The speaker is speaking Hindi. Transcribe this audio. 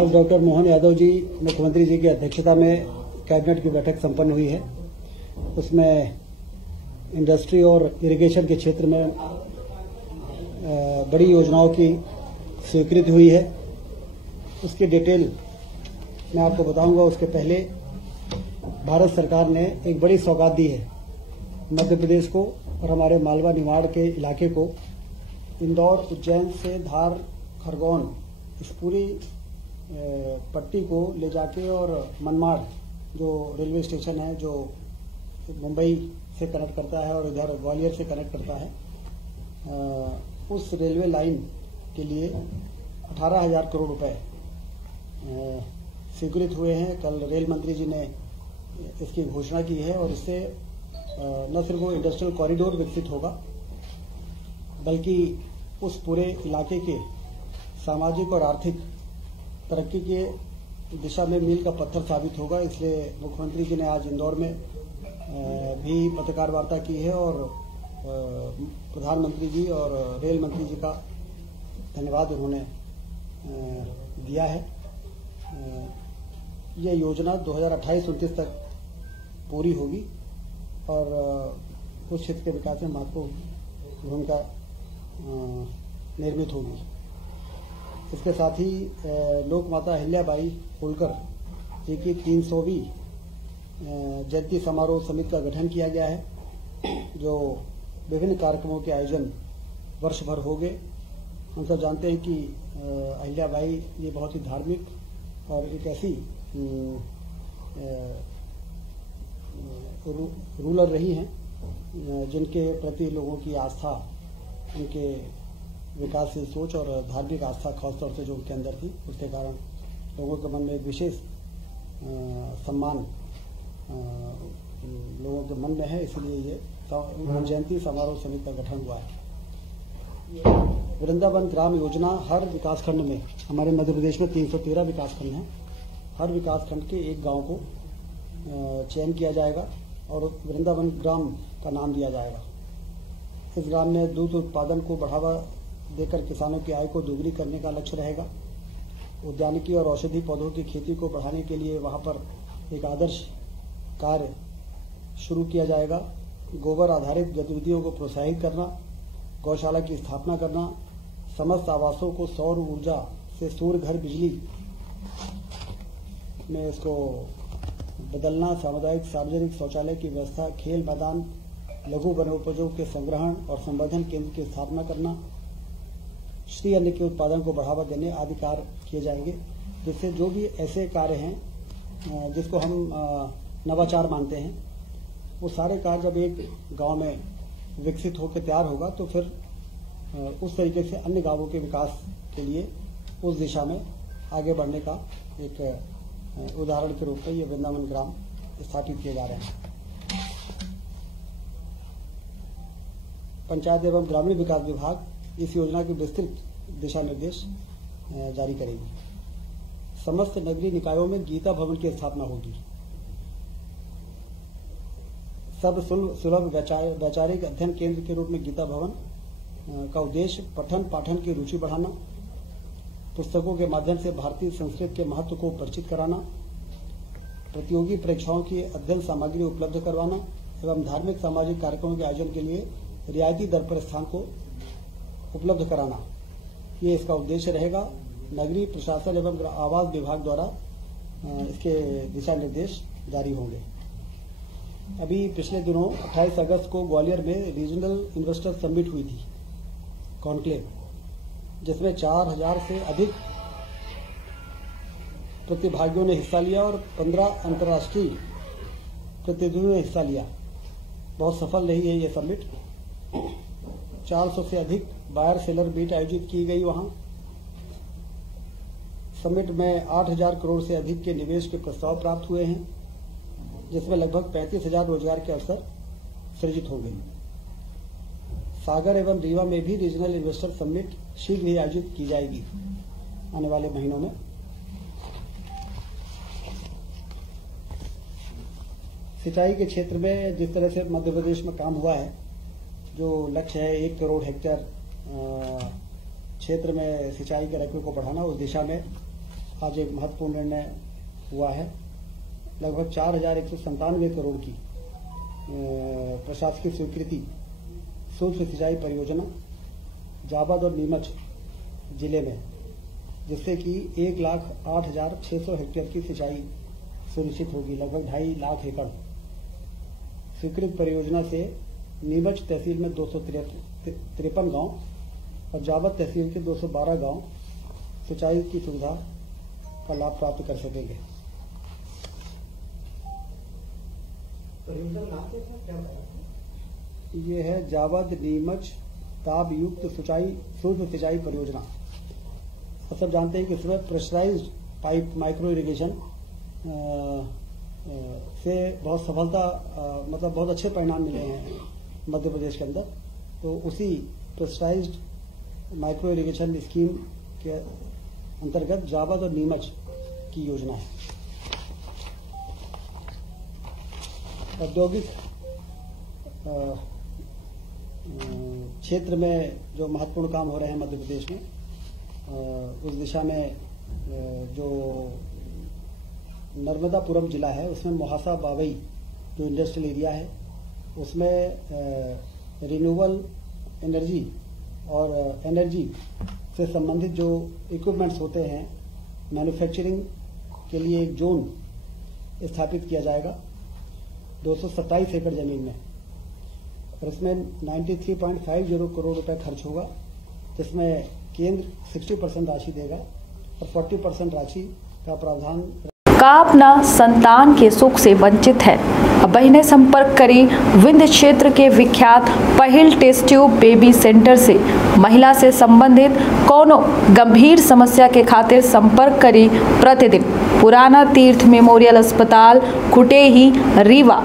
आज डॉक्टर मोहन यादव जी मुख्यमंत्री जी की अध्यक्षता में कैबिनेट की बैठक संपन्न हुई है। उसमें इंडस्ट्री और इरिगेशन के क्षेत्र में बड़ी योजनाओं की स्वीकृति हुई है। उसकी डिटेल मैं आपको बताऊंगा। उसके पहले भारत सरकार ने एक बड़ी सौगात दी है मध्य प्रदेश को और हमारे मालवा निमाड़ के इलाके को। इंदौर उज्जैन से धार खरगोन इस पूरी पट्टी को ले जाके और मनमाड़ जो रेलवे स्टेशन है जो मुंबई से कनेक्ट करता है और इधर ग्वालियर से कनेक्ट करता है, उस रेलवे लाइन के लिए 18,000 करोड़ रुपए स्वीकृत हुए हैं। कल रेल मंत्री जी ने इसकी घोषणा की है और इससे न सिर्फ वो इंडस्ट्रियल कॉरिडोर विकसित होगा बल्कि उस पूरे इलाके के सामाजिक और आर्थिक तरक्की के दिशा में मील का पत्थर साबित होगा। इसलिए मुख्यमंत्री जी ने आज इंदौर में भी पत्रकार वार्ता की है और प्रधानमंत्री जी और रेल मंत्री जी का धन्यवाद उन्होंने दिया है। यह योजना 2028-29 तक पूरी होगी और कुछ क्षेत्र के विकास में महत्वपूर्ण भूमिका निर्मित होगी। इसके साथ ही लोकमाता अहिल्याबाई होलकर जी की 300वीं जयंती समारोह समिति का गठन किया गया है जो विभिन्न कार्यक्रमों के आयोजन वर्ष भर होंगे। हम सब जानते हैं कि अहिल्याबाई ये बहुत ही धार्मिक और एक ऐसी रूलर रही हैं जिनके प्रति लोगों की आस्था, उनके विकासशील सोच और धार्मिक आस्था खासतौर से जो उनके अंदर थी, उसके कारण लोगों के मन में एक विशेष सम्मान लोगों के मन में है। इसलिए ये जयंती समारोह समिति का गठन हुआ है। वृंदावन ग्राम योजना हर विकासखंड में, हमारे मध्य प्रदेश में 313 विकासखंड हैं, हर विकासखंड के एक गांव को चयन किया जाएगा और वृंदावन ग्राम का नाम दिया जाएगा। इस ग्राम में दूध उत्पादन को बढ़ावा देकर किसानों की आय को दोगुनी करने का लक्ष्य रहेगा। उद्यानिकी और औषधि पौधों की खेती को बढ़ाने के लिए वहां पर एक आदर्श कार्य शुरू किया जाएगा। गोबर आधारित गतिविधियों को प्रोत्साहित करना, गौशाला की स्थापना करना, समस्त आवासों को सौर ऊर्जा से सूर्य घर बिजली में इसको बदलना, सामुदायिक सार्वजनिक शौचालय की व्यवस्था, खेल मैदान, लघु वनोपजों के संग्रहण और संवर्धन केंद्र की स्थापना करना, श्री अन्न के उत्पादन को बढ़ावा देने आदि कार्य किए जाएंगे। जिससे जो भी ऐसे कार्य हैं जिसको हम नवाचार मानते हैं, वो सारे कार्य जब एक गांव में विकसित होकर तैयार होगा तो फिर उस तरीके से अन्य गांवों के विकास के लिए उस दिशा में आगे बढ़ने का एक उदाहरण के रूप में ये वृंदावन ग्राम स्थापित किए जा रहे हैं। पंचायत एवं ग्रामीण विकास विभाग इस योजना के विस्तृत दिशा निर्देश जारी करेगी। समस्त नगरीय निकायों में गीता भवन की स्थापना होगी। सब सुलभ वैचारिक अध्ययन केंद्र के रूप में गीता भवन का उद्देश्य पठन पाठन की रुचि बढ़ाना, पुस्तकों के माध्यम से भारतीय संस्कृति के महत्व को परिचित कराना, प्रतियोगी परीक्षाओं की अध्ययन सामग्री उपलब्ध करवाना एवं धार्मिक सामाजिक कार्यक्रमों के आयोजन के लिए रियायती दर पर स्थान को उपलब्ध कराना, ये इसका उद्देश्य रहेगा। नगरीय प्रशासन एवं आवास विभाग द्वारा इसके दिशा निर्देश जारी होंगे। अभी पिछले दिनों 28 अगस्त को ग्वालियर में रीजनल इन्वेस्टर समिट हुई थी, कॉन्क्लेव, जिसमें 4,000 से अधिक प्रतिभागियों ने हिस्सा लिया और 15 अंतर्राष्ट्रीय प्रतिनिधियों ने हिस्सा लिया। बहुत सफल रही है ये समिट। 400 से अधिक बायर सेलर मीट आयोजित की गई। वहां समिट में 8,000 करोड़ से अधिक के निवेश के प्रस्ताव प्राप्त हुए हैं, जिसमें लगभग 35,000 रोजगार के अवसर सृजित होंगे। सागर एवं रीवा में भी रीजनल इन्वेस्टर समिट शीघ्र ही आयोजित की जाएगी आने वाले महीनों में। सिंचाई के क्षेत्र में जिस तरह से मध्य प्रदेश में काम हुआ है, जो लक्ष्य है 1 करोड़ हेक्टेयर क्षेत्र में सिंचाई के रकबे को बढ़ाना, उस दिशा में आज एक महत्वपूर्ण निर्णय हुआ है। लगभग 4,197 करोड़ की प्रशासकीय स्वीकृति सूक्ष्म सिंचाई परियोजना जावद और नीमच जिले में, जिससे कि 1,08,600 हेक्टेयर की सिंचाई सुनिश्चित होगी। लगभग 2.5 लाख एकड़ स्वीकृत परियोजना से नीमच तहसील में 253 गांव और जावद तहसील के 212 गांव सिंचाई की सुविधा का लाभ प्राप्त कर सकेंगे। परियोजना नाम क्या है? ये है जावद नीमच ताप युक्त सूक्ष्म सिंचाई परियोजना। आप सब जानते हैं कि इसमें प्रेशराइज्ड पाइप माइक्रो इरिगेशन से बहुत सफलता मतलब बहुत अच्छे परिणाम मिले हैं मध्य प्रदेश के अंदर। तो उसी प्रेशराइज्ड माइक्रो इरिगेशन स्कीम के अंतर्गत जावद और नीमच की योजना है। औद्योगिक क्षेत्र में जो महत्वपूर्ण काम हो रहे हैं मध्य प्रदेश में, उस दिशा में जो नर्मदापुरम जिला है उसमें मोहासा बावई जो इंडस्ट्रियल एरिया है उसमें रिन्यूएबल एनर्जी और एनर्जी से संबंधित जो इक्विपमेंट्स होते हैं मैन्युफैक्चरिंग के लिए एक जोन स्थापित किया जाएगा 227 एकड़ जमीन में, और इसमें 93.50 करोड़ रुपए खर्च होगा, जिसमें केंद्र 60% राशि देगा और 40% राशि का प्रावधान। का अपना संतान के सुख से वंचित है? अब बहिने संपर्क करी विंध्य क्षेत्र के विख्यात पहिल टेस्ट ट्यूब बेबी सेंटर से। महिला से संबंधित कोनो गंभीर समस्या के खातिर संपर्क करी प्रतिदिन पुराना तीर्थ मेमोरियल अस्पताल कुटेही रीवा।